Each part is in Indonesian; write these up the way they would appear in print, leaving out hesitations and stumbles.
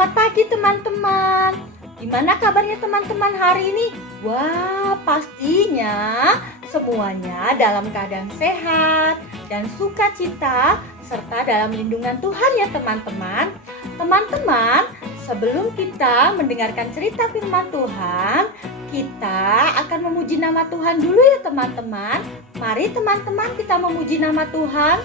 Selamat pagi teman-teman. Gimana kabarnya teman-teman hari ini? Wah, pastinya semuanya dalam keadaan sehat dan sukacita serta dalam lindungan Tuhan ya teman-teman. Teman-teman, sebelum kita mendengarkan cerita firman Tuhan, kita akan memuji nama Tuhan dulu ya teman-teman. Mari teman-teman kita memuji nama Tuhan.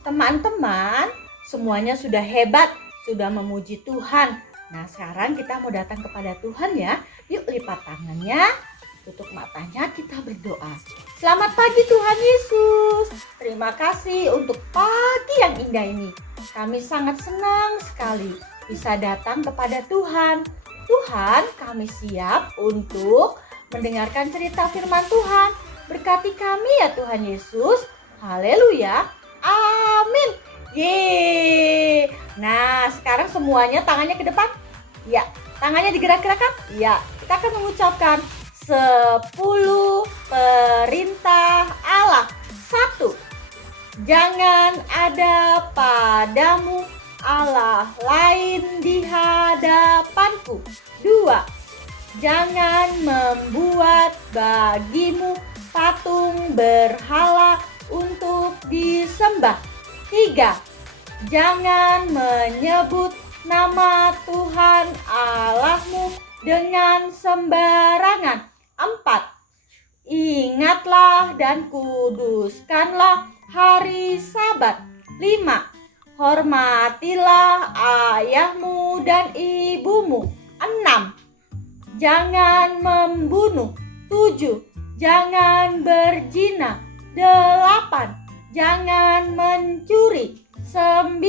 Teman-teman, semuanya sudah hebat, sudah memuji Tuhan. Nah, sekarang kita mau datang kepada Tuhan ya. Yuk lipat tangannya, tutup matanya, kita berdoa. Selamat pagi Tuhan Yesus. Terima kasih untuk pagi yang indah ini. Kami sangat senang sekali bisa datang kepada Tuhan. Tuhan, kami siap untuk mendengarkan cerita firman Tuhan. Berkati kami ya Tuhan Yesus. Haleluya. Amin. Yeay. Nah, sekarang semuanya tangannya ke depan. Ya, tangannya digerak-gerakkan. Ya, kita akan mengucapkan 10 perintah Allah. 1. Jangan ada padamu Allah lain di hadapanku. 2. Jangan membuat bagimu patung berhala untuk disembah. 3. Jangan menyebut nama Tuhan Allahmu dengan sembarangan. 4. Ingatlah dan kuduskanlah hari Sabat. 5. Hormatilah ayahmu dan ibumu. 6. Jangan membunuh. 7. Jangan berzina. 8. Jangan mencuri. 9.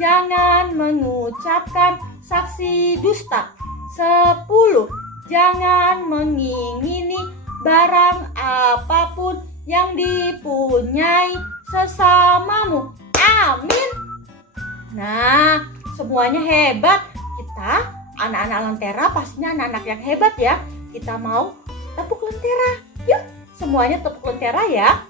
Jangan mengucapkan saksi dusta. 10. Jangan mengingini barang apapun yang dipunyai sesamamu. Amin. Nah, semuanya hebat. Kita anak-anak lentera pastinya anak-anak yang hebat ya. Kita mau tepuk lentera. Yuk, semuanya tepuk lentera ya.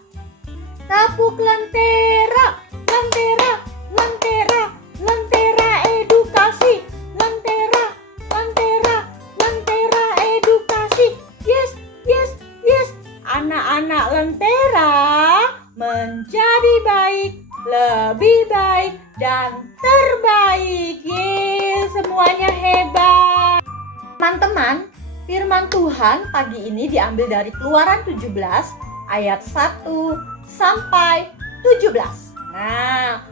Tepuk lentera, lentera, lentera, lentera edukasi, lentera, lentera, lentera edukasi. Yes, yes, yes. Anak-anak lentera menjadi baik, lebih baik, dan terbaik. Yeay, semuanya hebat. Teman-teman, firman Tuhan pagi ini diambil dari Keluaran 17 ayat 1 sampai 17. Nah,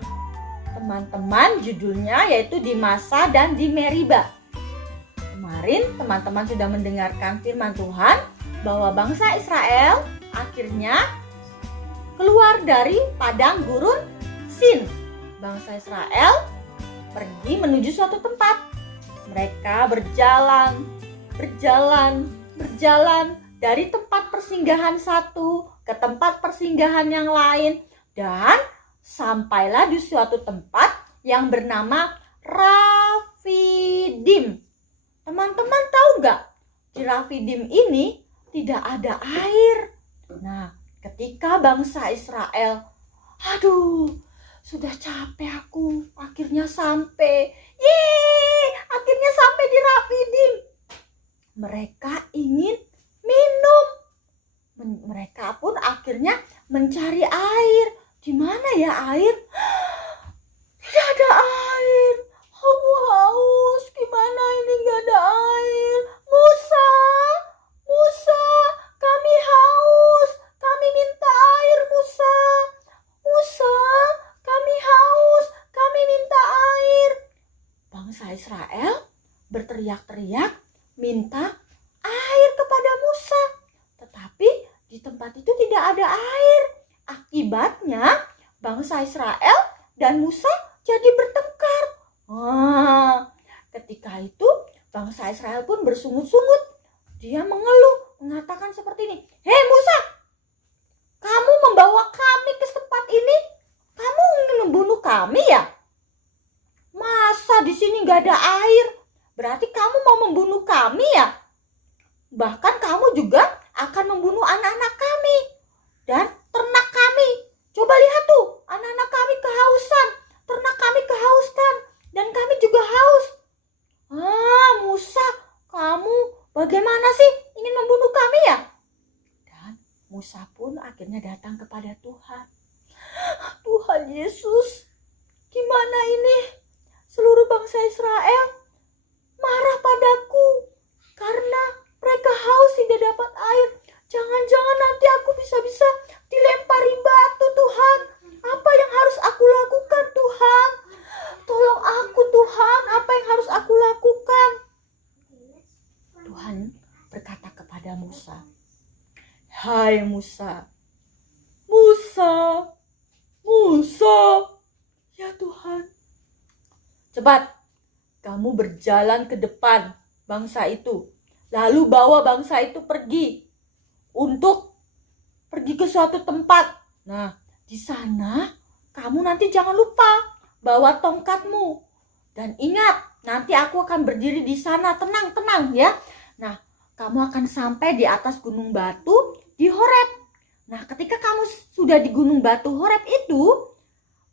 teman-teman judulnya yaitu di Masa dan di Meriba. Kemarin teman-teman sudah mendengarkan firman Tuhan bahwa bangsa Israel akhirnya keluar dari padang gurun Sin. Bangsa Israel pergi menuju suatu tempat. Mereka berjalan dari tempat persinggahan satu ke tempat persinggahan yang lain dan sampailah di suatu tempat yang bernama Rafidim. Teman-teman tahu gak? Di Rafidim ini tidak ada air. Nah, ketika bangsa Israel, sudah capek aku, akhirnya sampai. Akhirnya sampai di Rafidim. Mereka ingin minum. Mereka pun akhirnya mencari air. Di mana ya air? Tidak ada air. Aku haus. Gimana ini gak ada air? Musa, kami haus. berteriak-teriak minta air kepada Musa. Tetapi di tempat itu tidak ada air. Akibatnya bangsa Israel dan Musa jadi bertengkar. Ketika itu bangsa Israel pun bersungut-sungut. Dia mengeluh, mengatakan seperti ini, "Hei Musa, kamu membawa kami ke tempat ini, kamu ingin membunuh kami ya? Masa di sini nggak ada air? Berarti kamu mau membunuh kami ya? Bahkan kamu juga akan membunuh anak-anak kami dan ternak kami. Coba lihat tuh, anak-anak kami kehausan, ternak kami kehausan, dan kami juga haus. Musa, kamu bagaimana sih ingin membunuh kami ya?" Dan Musa pun akhirnya datang kepada Tuhan. "Tuhan Yesus, gimana ini? Seluruh bangsa Israel marah padaku karena mereka haus tidak dapat air. Jangan-jangan nanti aku bisa-bisa dilempari batu, Tuhan. Apa yang harus aku lakukan, Tuhan? Tolong aku, Tuhan, apa yang harus aku lakukan?" Tuhan berkata kepada Musa, "Hai Musa, Musa, Musa." "Ya Tuhan." "Cepat, kamu berjalan ke depan bangsa itu. Lalu bawa bangsa itu pergi ke suatu tempat. Nah, di sana kamu nanti jangan lupa bawa tongkatmu. Dan ingat, nanti aku akan berdiri di sana, tenang ya. Nah, kamu akan sampai di atas gunung batu di Horeb. Nah, ketika kamu sudah di gunung batu Horeb itu,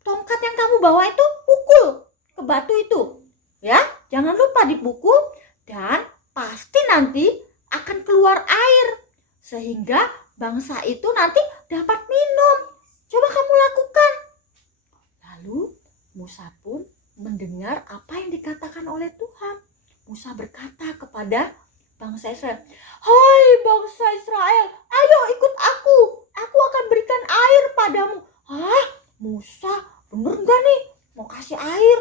tongkat yang kamu bawa itu pukul ke batu itu. Ya, jangan lupa dipukul dan pasti nanti akan keluar air. Sehingga bangsa itu nanti dapat minum. Coba kamu lakukan." Lalu Musa pun mendengar apa yang dikatakan oleh Tuhan. Musa berkata kepada bangsa Israel, "Hai bangsa Israel, ayo ikut aku. Aku akan berikan air padamu." Musa, bener gak nih mau kasih air?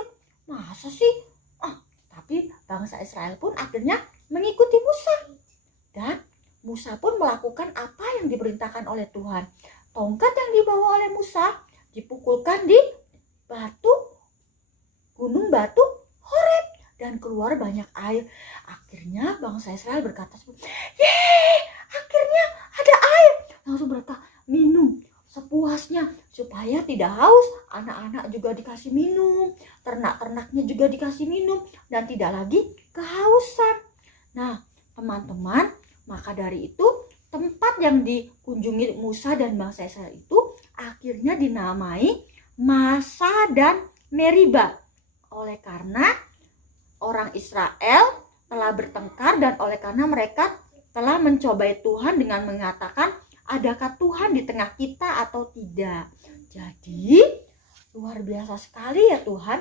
Masa sih? Tapi bangsa Israel pun akhirnya mengikuti Musa. Dan Musa pun melakukan apa yang diperintahkan oleh Tuhan. Tongkat yang dibawa oleh Musa dipukulkan di gunung batu Horeb dan keluar banyak air. Akhirnya bangsa Israel berkata, "Yeay, akhirnya ada air." Langsung mereka minum sepuasnya supaya tidak haus. Anak-anak juga dikasih minum, ternak-ternaknya juga dikasih minum dan tidak lagi kehausan. Nah, teman-teman, maka dari itu tempat yang dikunjungi Musa dan bangsa Israel itu akhirnya dinamai Masa dan Meriba. Oleh karena orang Israel telah bertengkar dan oleh karena mereka telah mencobai Tuhan dengan mengatakan, "Adakah Tuhan di tengah kita atau tidak?" Jadi luar biasa sekali ya Tuhan.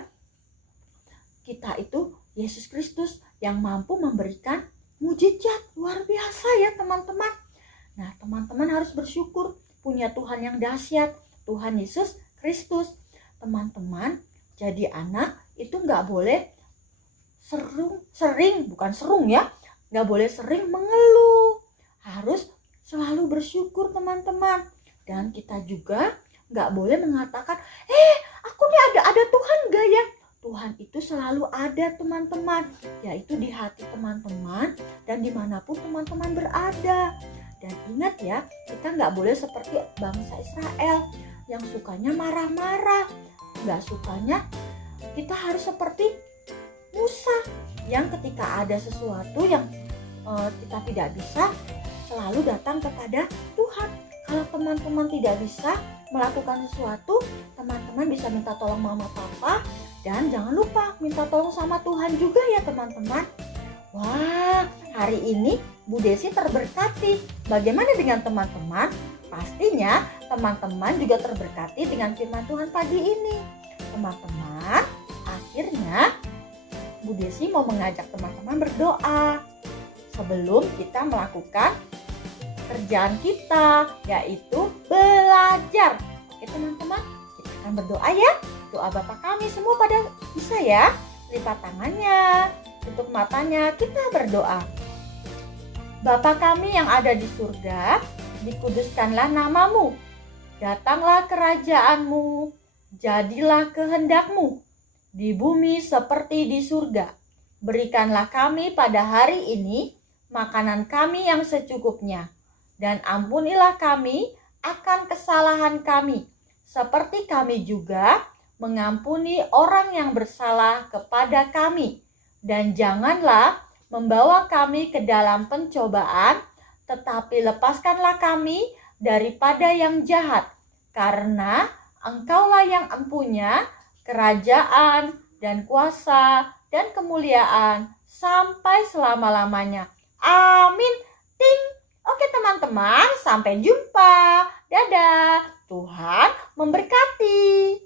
Kita itu Yesus Kristus yang mampu memberikan mujizat. Luar biasa ya teman-teman. Nah, teman-teman harus bersyukur punya Tuhan yang dahsyat, Tuhan Yesus Kristus. Teman-teman, jadi anak itu nggak boleh nggak boleh sering mengeluh. Harus selalu bersyukur teman-teman. Dan kita juga nggak boleh mengatakan, aku nih ada Tuhan nggak ya? Tuhan itu selalu ada teman-teman, yaitu di hati teman-teman dan dimanapun teman-teman berada. Dan ingat ya, kita nggak boleh seperti bangsa Israel yang sukanya marah-marah. Nggak sukanya, kita harus seperti Musa yang ketika ada sesuatu yang kita tidak bisa, selalu datang kepada Tuhan. Kalau teman-teman tidak bisa melakukan sesuatu, teman-teman bisa minta tolong mama papa. Dan jangan lupa minta tolong sama Tuhan juga ya teman-teman. Wah, hari ini Bu Desi terberkati. Bagaimana dengan teman-teman? Pastinya teman-teman juga terberkati dengan firman Tuhan pagi ini. Teman-teman, akhirnya Bu Desi mau mengajak teman-teman berdoa sebelum kita melakukan kerjaan kita, yaitu belajar. Oke teman-teman, kita akan berdoa ya. Doa Bapa kami semua pada bisa ya. Lipat tangannya. tutup matanya, kita berdoa. Bapa kami yang ada di surga, dikuduskanlah namamu. Datanglah kerajaanmu, jadilah kehendakmu, di bumi seperti di surga. Berikanlah kami pada hari ini makanan kami yang secukupnya, dan ampunilah kami akan kesalahan kami, seperti kami juga mengampuni orang yang bersalah kepada kami. Dan janganlah membawa kami ke dalam pencobaan, tetapi lepaskanlah kami daripada yang jahat, karena Engkaulah yang empunya kerajaan dan kuasa dan kemuliaan sampai selama-lamanya. Amin. Ting. Oke teman-teman, sampai jumpa. Dadah. Tuhan memberkati.